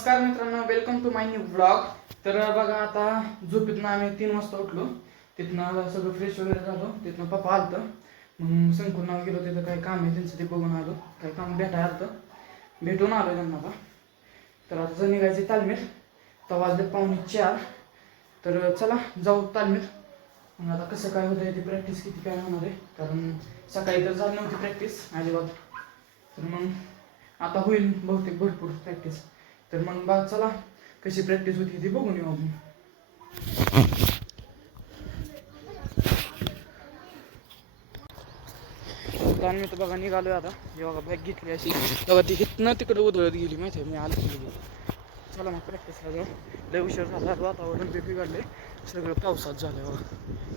नमस्कार मित्रांनो, welcome to my new blog. तर बघा, आता झोपेतनं आम्ही 3 वाजता उठलो. तिथनं सगळं फ्रेश वगैरे झालो. तिथनं पप्पा आलतं. मग संकुलनावर गेलो. तिथं काही काम आहे त्यांचं, ते बघून आलो. काही काम भेटाय आलं भेटून आलो त्यांना का. तर आता जर निघायचे तालमीर, तर वाजले 3:45. तर चला जाऊ तालमीर. मग आता कसं काय होतं ते, प्रॅक्टिस किती काय होणार आहे, कारण सकाळी तर झाली नव्हती प्रॅक्टिस अजिबात. तर मग आता होईल बहुतेक भरपूर प्रॅक्टिस. तर मग बघ, चला कशी प्रॅक्टिस होती ती बघून येऊ आपण. मी तर बघा निघालोय आता. जेव्हा बॅग घेतली अशी तेव्हा ती हितनं तिकडे उधळत गेली, माहिती आहे, मी आलो गेली. चला मग प्रॅक्टिसला जाऊ. लय उशीर झाला, वातावरण ते बिघडले, सगळं पावसात झालं बघा.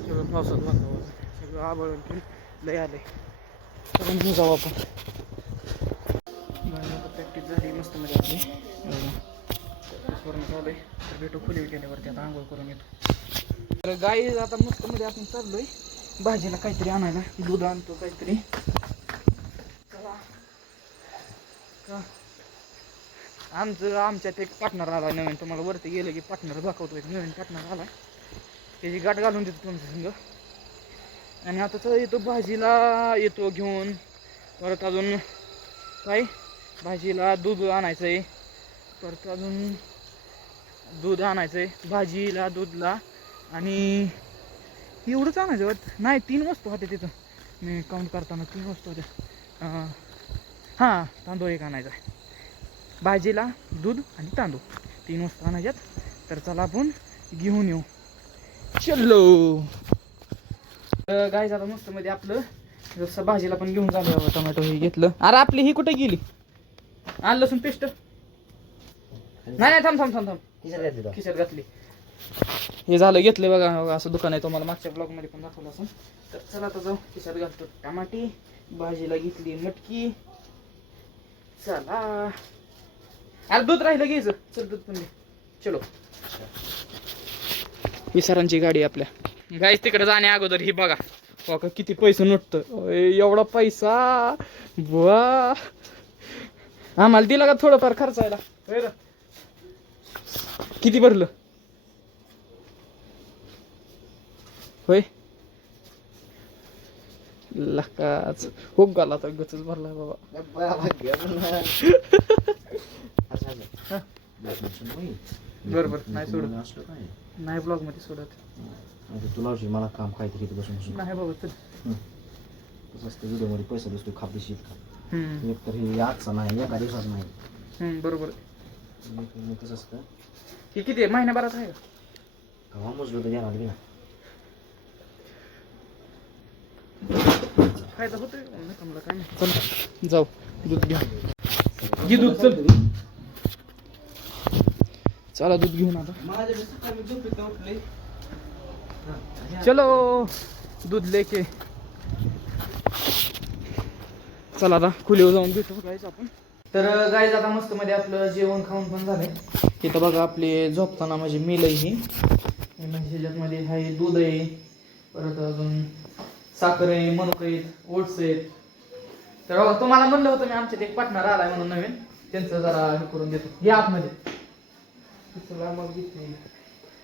सगळं पावसात वातावरण, सगळं आबळून लय आले. चला मग जाऊ आपण. प्रॅक्टिस झाली मस्त मध्ये आपली. प्रॅक्टिस चालू आहे. तर भेटू खुली गेल्यावरती, आता आंघोळ करून येतो. तर गाई आता मस्त मध्ये आपण चाललोय भाजीला काहीतरी आणायला. दूध आणतो काहीतरी. चला का आमच्यात एक पार्टनर आला नवीन. तुम्हाला वरती गेलं की पार्टनर दाखवतो. एक नवीन पार्टनर आला, त्याची गाठ घालून देतो तुमच्या संग. आणि आता तर येतो भाजीला, येतो घेऊन. परत अजून काय, भाजीला दूध आणायचं आहे. परत अजून दूध आणायचं आहे भाजीला, दूधला. आणि एवढंच आणायचं वाटतं. नाही, 3 वस्तू होत्या तिथं, मी काउंट करताना 3 वस्तू होत्या. हां, तांदूळ एक आणायचा आहे. भाजीला दूध आणि तांदूळ 3 वस्तू आणायच्यात. तर चला आपण घेऊन येऊ. चलो. तर गाय आता मस्त मध्ये आपलं जसं भाजीला पण घेऊन झालं. टोमॅटो हे घेतलं. अरे आपली ही कुठे गेली? आण लसूण पेस्ट. नाही, थांब खिशात घातली. हे झालं, घेतलं बघा. असं दुकान आहे, तुम्हाला मागच्या ब्लॉग मध्ये पण दाखवलं असं. तर चला आता जाऊ, खिशात घालतो टमाटी. भाजीला घेतली मटकी. चला. अरे दूध राहिलं घ्यायचं, चल दूध पण दे. चलो. विसरांची गाडी आपल्या. गाईच तिकडे जाण्या अगोदर ही बघा का किती पैसे नोटत. एवढा पैसा वा. आम्हाला दिला का थोडंफार खर्चायला? किती भरलं होय? लकाच हो गाला तर गचच भरलाय बाबा. बरोबर, नाही सोडत, नाही ब्लॉग मध्ये सोडत. तुला मला काम काहीतरी बसून नाही बाबा. कसं असतं, व्हिडिओ मध्ये पैसा दिसतो खापदेशी का. एक तर हे आजचा नाही, एका दिवसाचा नाही. बरोबर. कसं असतं, हे किती आहे, महिन्याभरात आहे का? केव्हा मोजलं तर येणार बी ना. फायदा होतोय मला काय नाही. चल जाऊ, दूध घ्या. घे दूध, चल. चला दूध घेऊन आता. चलो दूध लेके. चला आता खुलीवर जाऊन भेटू गाईज आपण. तर गाईज आता मस्त मध्ये आपलं जेवण खाऊन पण झालंय. इथं बघा आपले झोपताना म्हणजे मिल आहे ही. म्हणजे ह्याच्यामध्ये आहे दूध आहे, परत अजून साखर आहे, मनुका आहेत, ओट्स आहेत. तर बघा, तुम्हाला म्हणलं होतं मी आमच्यात एक पार्टनर आलाय म्हणून नवीन, त्यांचं जरा हे करून देतो. हे आतमध्ये मग घेतली.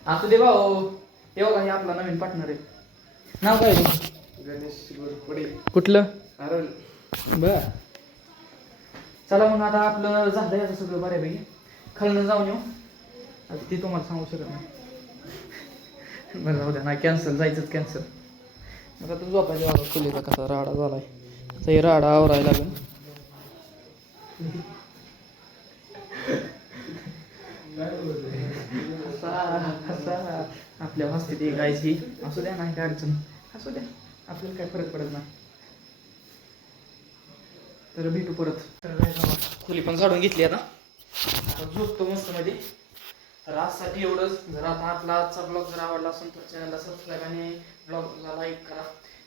असू दे भाऊ. हे बघा, हे आपला नवीन पार्टनर आहे. नाव काय गणेश गोरपडे. कुठलं? अरे बर. चला मग आता आपलं झालंय आता सगळं बऱ्यापैकी. खालनं जाऊन येऊ. आता ते तुम्हाला सांगू शकत नाही. बरं जाऊ द्या, नाही कॅन्सल, जायचंच कॅन्सल. मग आता झोपायचं बघा. खोलीचा कसा राडा झालाय, हे राडा आवरायला लागेल. आपल्या हस्ती गायची. असू द्या, नाही काय अडचण, असू द्या, आपल्याला काय फरक पडत नाही. तर भेटू परत. तर खोली पण झाडून घेतली आता झोपतो मस्त मध्ये. तर आजसाठी एवढंच. जर आता आपला आजचा ब्लॉग जर आवडला असेल तर चॅनलला सबस्क्राईब आणि ब्लॉगला लाईक करा.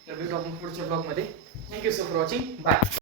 तर भेटू आपण पुढच्या ब्लॉगमध्ये. Thank you so for watching. Bye.